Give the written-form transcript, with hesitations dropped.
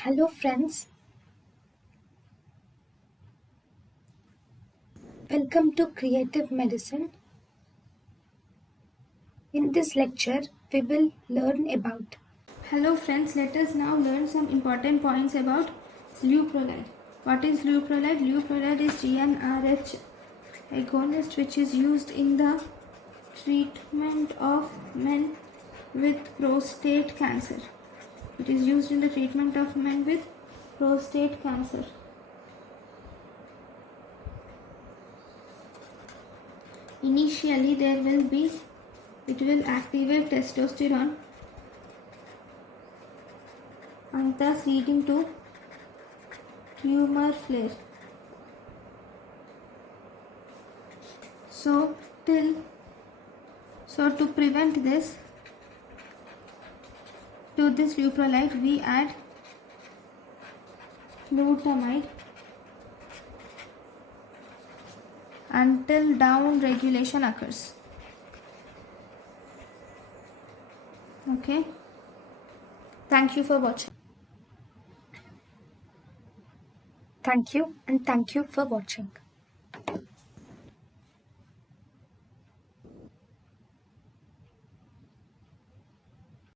Hello friends, welcome to Creative Medicine. In this lecture, we will learn about. Hello friends, let us now learn some important points about leuprolide. What is leuprolide? Leuprolide is GnRH agonist which is used in the treatment of men with prostate cancer. It is used in the treatment of men with prostate cancer. Initially it will activate testosterone and thus leading to tumor flare. So to prevent this, to this leuprolide we add flutamide until down regulation occurs. Okay. Thank you for watching. Thank you and thank you for watching.